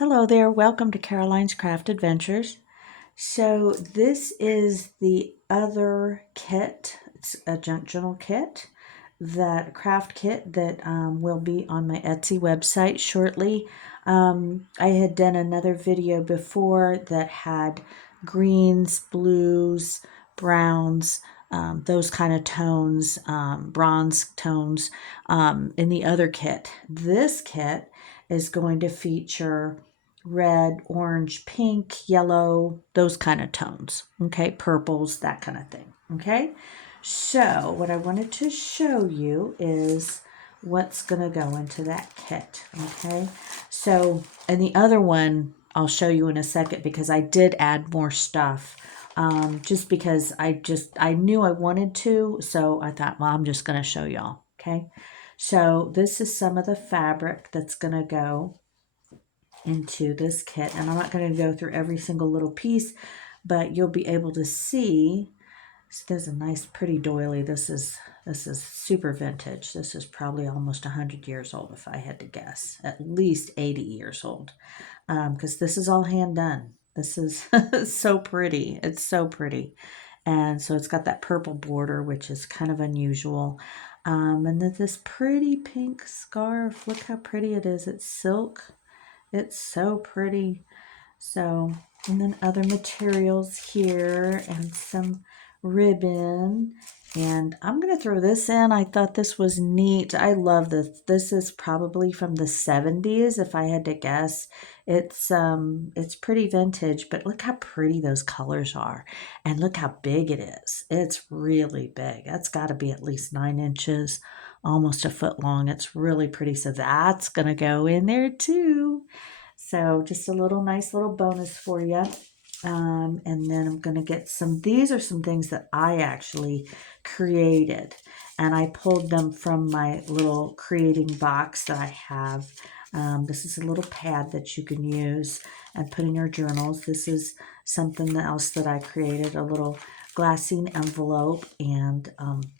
Hello there, welcome to Caroline's Craft Adventures. So this is the other kit. It's a junk journal kit, that craft kit that will be on my Etsy website shortly. I had done another video before that had greens, blues, browns, those kind of tones, bronze tones in the other kit. This kit is going to feature red, orange, pink, yellow, those kind of tones. Okay, purples, that kind of thing. Okay, so what I wanted to show you is what's going to go into that kit. Okay, so and the other one I'll show you in a second because I did add more stuff. Just because I knew I wanted to, so I thought, well, I'm just going to show y'all. Okay, so this is some of the fabric that's going to go into this kit, and I'm not going to go through every single little piece, but you'll be able to see. So there's a nice pretty doily. This is super vintage. This is probably almost 100 years old if I had to guess, at least 80 years old, because this is all hand done. This is so pretty. It's so pretty. And so it's got that purple border, which is kind of unusual. And then this pretty pink scarf. Look how pretty it is. It's silk. It's so pretty. So, and then other materials here and some ribbon. And I'm going to throw this in. I thought this was neat. I love this. This is probably from the 70s if I had to guess. It's pretty vintage, but look how pretty those colors are. And look how big it is. It's really big. That's got to be at least 9 inches, almost a foot long. It's really pretty. So that's going to go in there too. So just a little nice little bonus for you. And then I'm going to get these are some things that I actually created. And I pulled them from my little creating box that I have. This is a little pad that you can use and put in your journals. This is something else that I created, a little glassine envelope and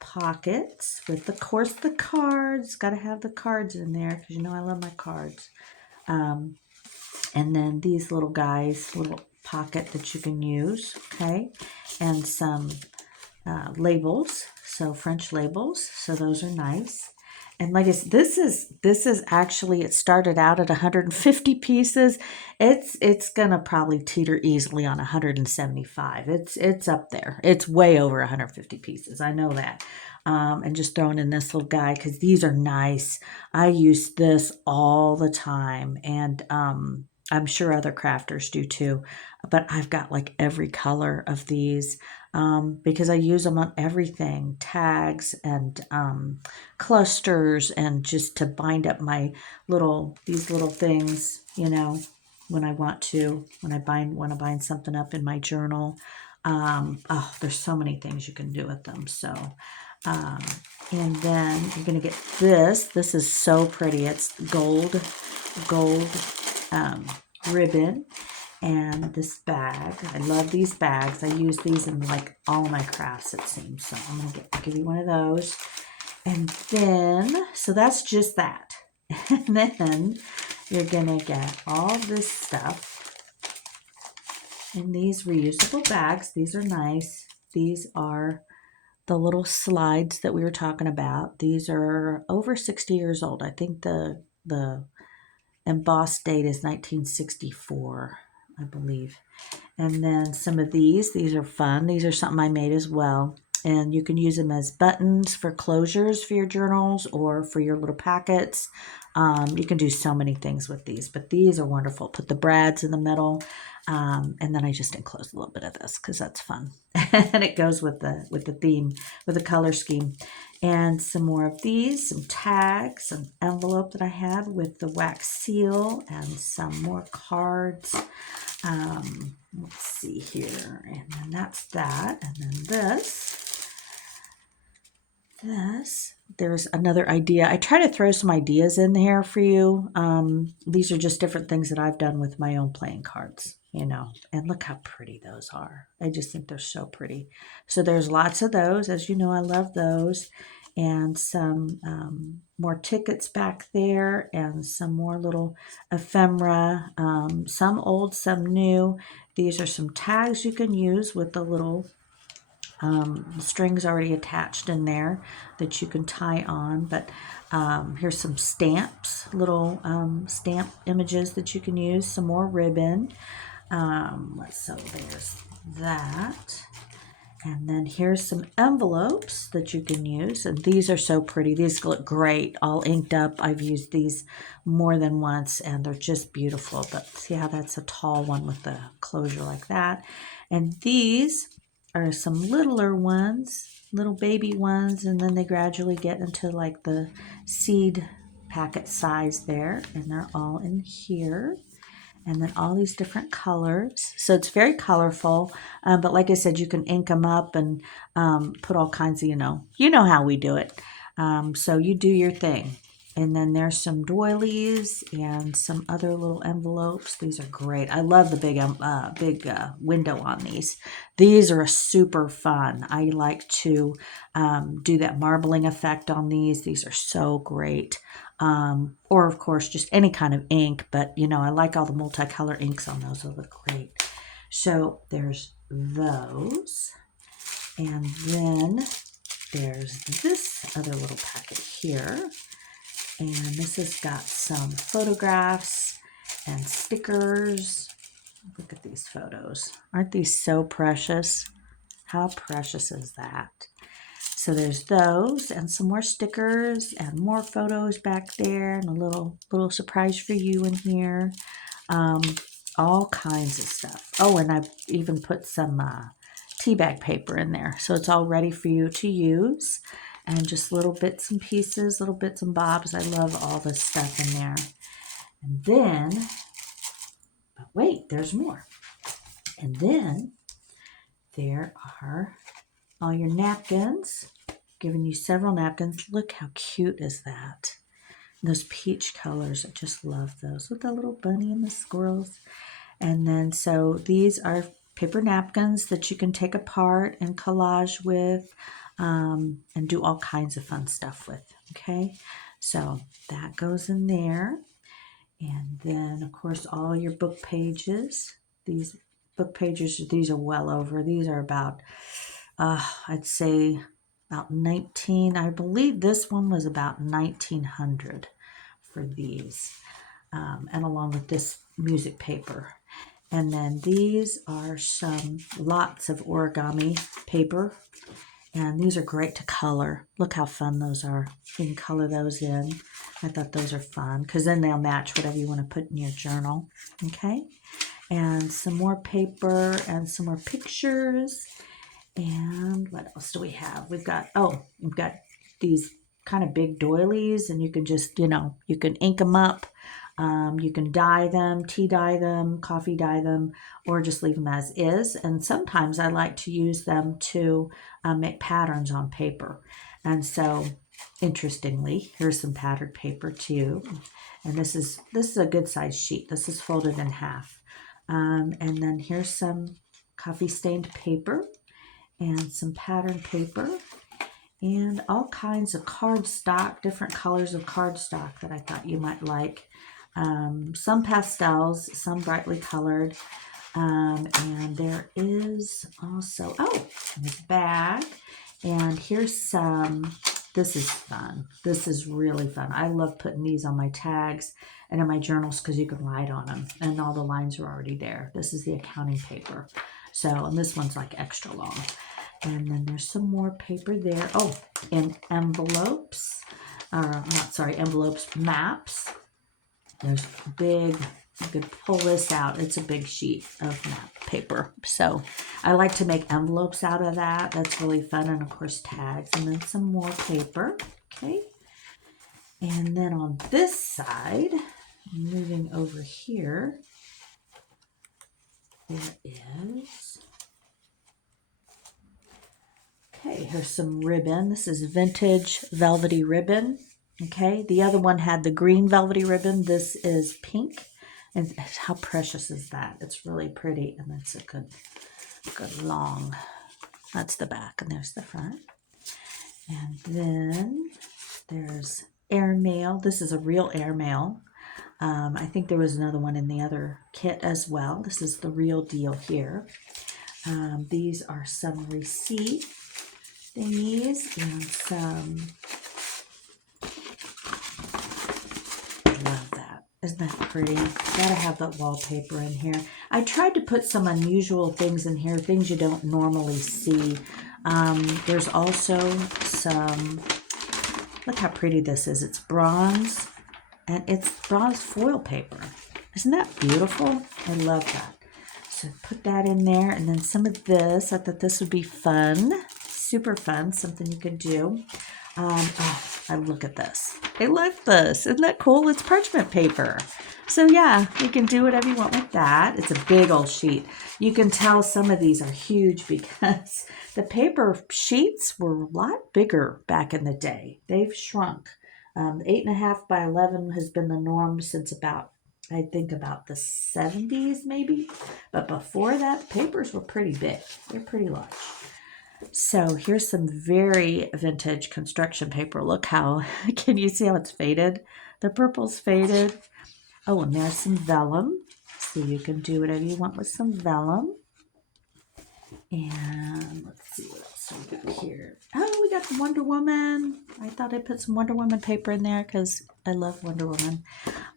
pockets with, of course, the cards. Got to have the cards in there because you know I love my cards. And then these little guys, little pocket that you can use, okay? And some labels, so French labels, so those are nice. And like I said, this is actually, it started out at 150 pieces. It's gonna probably teeter easily on 175. It's up there. It's way over 150 pieces. I know that. And just throwing in this little guy because these are nice. I use this all the time, and I'm sure other crafters do too. But I've got like every color of these because I use them on everything, tags and clusters, and just to bind up my these little things, you know, when I want to, when I want to bind something up in my journal. Oh, there's so many things you can do with them. So, um, and then you're going to get this. This is so pretty. It's gold ribbon. And this bag, I love these bags. I use these in like all of my crafts, it seems. So I'm gonna give you one of those. And then, so that's just that. And then you're gonna get all this stuff in these reusable bags. These are nice. These are the little slides that we were talking about. These are over 60 years old. I think the embossed date is 1964, I believe. And then some of these are fun. These are something I made as well. And you can use them as buttons for closures for your journals or for your little packets. You can do so many things with these, but these are wonderful. Put the brads in the middle. And then I just enclose a little bit of this because that's fun. And it goes with the theme, with the color scheme. And some more of these, some tags, an envelope that I had with the wax seal, and some more cards. Let's see here, and then that's that, and then there's another idea. I try to throw some ideas in here for you. These are just different things that I've done with my own playing cards, you know, and look how pretty those are. I just think they're so pretty. So there's lots of those. As you know, I love those. and some more tickets back there, and some more little ephemera, some old, some new. These are some tags you can use with the little strings already attached in there that you can tie on. But here's some stamps, little stamp images that you can use, some more ribbon. So there's that. And then here's some envelopes that you can use. And these are so pretty. These look great, all inked up. I've used these more than once and they're just beautiful. But see how that's a tall one with the closure like that. And these are some littler ones, little baby ones. And then they gradually get into like the seed packet size there. And they're all in here. And then all these different colors. So it's very colorful. But like I said, you can ink them up and put all kinds of, you know how we do it. So you do your thing. And then there's some doilies and some other little envelopes. These are great. I love the big window on these. These are super fun. I like to do that marbling effect on these. These are so great. Or of course, just any kind of ink, but I like all the multicolor inks on those. They look great. So there's those. And then there's this other little packet here. And this has got some photographs and stickers. Look at these photos. Aren't these so precious? How precious is that? So there's those and some more stickers and more photos back there and a little surprise for you in here. All kinds of stuff. Oh, and I've even put some tea bag paper in there. So it's all ready for you to use. And just little bits and pieces, little bits and bobs. I love all this stuff in there. And then, but wait, there's more. And then there are all your napkins. Giving you several napkins. Look how cute is that. And those peach colors, I just love those with the little bunny and the squirrels. And then so these are paper napkins that you can take apart and collage with and do all kinds of fun stuff with. Okay, so that goes in there. And then of course all your book pages. These book pages, these are well over. These are about I'd say about 19. I believe this one was about 1900 for these, and along with this music paper. And then these are lots of origami paper, and these are great to color. Look how fun those are. You can color those in. I thought those are fun because then they'll match whatever you want to put in your journal. Okay, and some more paper and some more pictures. And what else do we have? We've got these kind of big doilies, and you can just, you can ink them up. You can dye them, tea dye them, coffee dye them, or just leave them as is. And sometimes I like to use them to make patterns on paper. And so, interestingly, here's some patterned paper too. And this is a good size sheet. This is folded in half. And then here's some coffee stained paper and some pattern paper and all kinds of cardstock, different colors of cardstock that I thought you might like. Some pastels, some brightly colored. And there is also, this bag. And here's this is fun. This is really fun. I love putting these on my tags and in my journals because you can write on them and all the lines are already there. This is the accounting paper. So, and this one's like extra long. And then there's some more paper there. Oh, and envelopes. Envelopes, maps. There's big, you could pull this out. It's a big sheet of map paper. So I like to make envelopes out of that. That's really fun. And of course, tags. And then some more paper. Okay. And then on this side, moving over here, there is... Okay, here's some ribbon. This is vintage velvety ribbon. Okay, the other one had the green velvety ribbon. This is pink. And how precious is that? It's really pretty, and it's a good long. That's the back, and there's the front. And then there's airmail. This is a real airmail. I think there was another one in the other kit as well. This is the real deal here. These are some receipt thingies and some, I love that. Isn't that pretty? Gotta have that wallpaper in here. I tried to put some unusual things in here, things you don't normally see. There's also some, look how pretty this is. It's bronze, and it's bronze foil paper. Isn't that beautiful? I love that. So put that in there, and then some of this. I thought this would be fun, super fun, something you could do. I look at this. I love this. Isn't that cool? It's parchment paper. So yeah, you can do whatever you want with that. It's a big old sheet. You can tell some of these are huge because the paper sheets were a lot bigger back in the day. They've shrunk. 8.5 by 11 has been the norm since about, I think, about the 70s maybe. But before that, papers were pretty big. They're pretty large. So here's some very vintage construction paper. Look how, can you see how it's faded? The purple's faded. Oh, and there's some vellum. So you can do whatever you want with some vellum. And let's see what else we got here. Oh, we got Wonder Woman. I thought I'd put some Wonder Woman paper in there because I love Wonder Woman.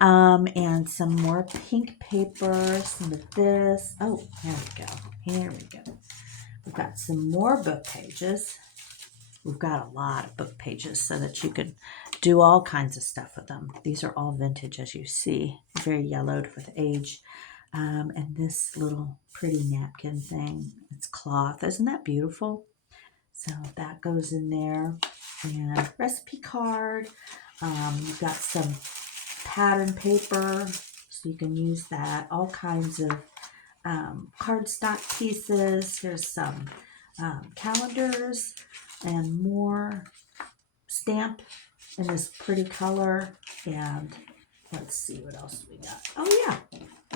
And some more pink paper, some of this. Oh, there we go. Here we go. We've got some more book pages. We've got a lot of book pages so that you can do all kinds of stuff with them. These are all vintage, as you see, very yellowed with age. And this little pretty napkin thing, it's cloth. Isn't that beautiful? So that goes in there. And recipe card. You've got some pattern paper, so you can use that. All kinds of cardstock pieces. Here's some calendars and more stamp in this pretty color. And let's see what else we got. Oh yeah,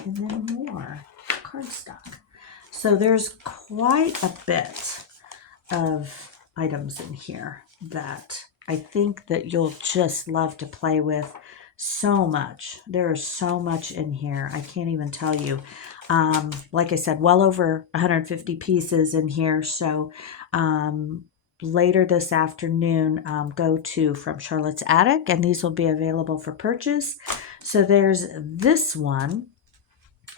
and then more cardstock. So there's quite a bit of items in here that I think that you'll just love to play with. So much. There is so much in here. I can't even tell you. Like I said, well over 150 pieces in here. So later this afternoon, go to From Charlotte's Attic, and these will be available for purchase. So there's this one.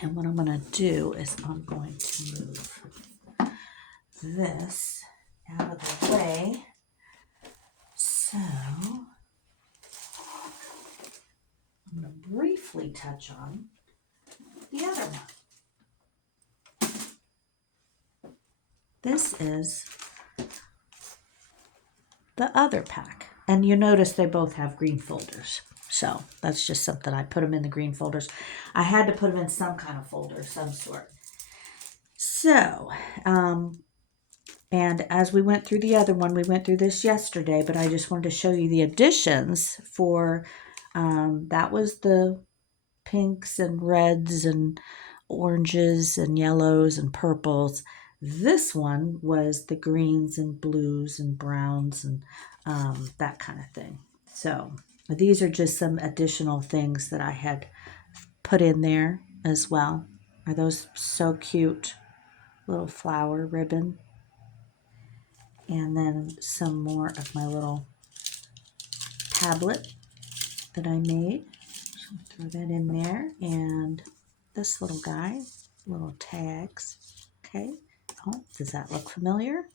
And what I'm going to do is I'm going to move this out of the way. So I'm going to briefly touch on the other one. This is the other pack. And you notice they both have green folders. So that's just something. I put them in the green folders. I had to put them in some kind of folder of some sort. So, and as we went through the other one, we went through this yesterday, but I just wanted to show you the additions for, that was the pinks and reds and oranges and yellows and purples. This one was the greens and blues and browns and that kind of thing. So these are just some additional things that I had put in there as well. Are those so cute? Little flower ribbon. And then some more of my little tablet that I made. So throw that in there. And this little guy, little tags. Okay. Oh, does that look familiar?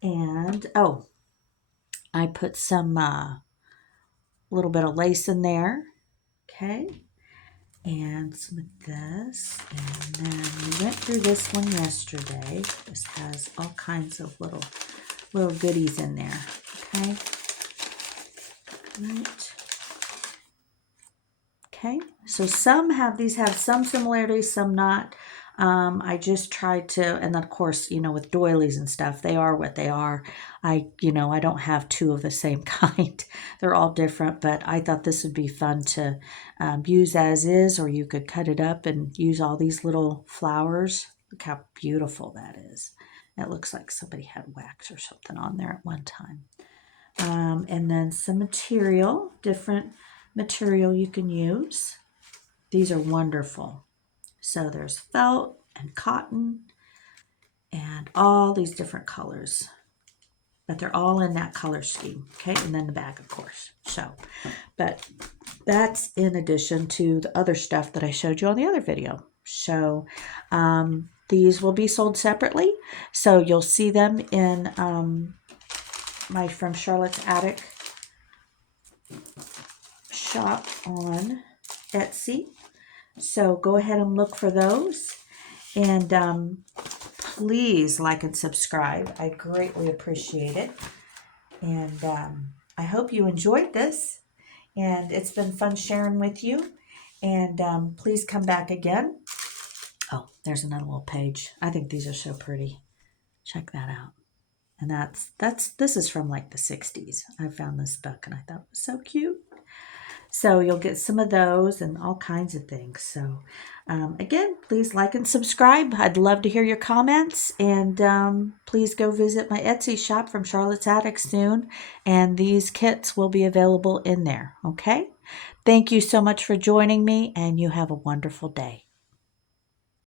And, oh, I put some little bit of lace in there. Okay. And some of this. And then we went through this one yesterday. This has all kinds of little goodies in there. Okay. Right. Okay. So these have some similarities, some not. I just tried to, and of course, with doilies and stuff, they are what they are. I don't have two of the same kind. They're all different, but I thought this would be fun to use as is, or you could cut it up and use all these little flowers. Look how beautiful that is. It looks like somebody had wax or something on there at one time. And then some material, different material you can use. These are wonderful. So there's felt and cotton and all these different colors, but they're all in that color scheme. Okay, and then the bag, of course. So, but that's in addition to the other stuff that I showed you on the other video. So these will be sold separately. So you'll see them in my From Charlotte's Attic shop on Etsy. So go ahead and look for those. And please like and subscribe. I greatly appreciate it. And I hope you enjoyed this. And it's been fun sharing with you. And please come back again. Oh, there's another little page. I think these are so pretty. Check that out. And this is from like the 60s. I found this book and I thought it was so cute. So you'll get some of those and all kinds of things. So again, please like and subscribe. I'd love to hear your comments. And please go visit my Etsy shop From Charlotte's Attic soon. And these kits will be available in there. Okay? Thank you so much for joining me, and you have a wonderful day.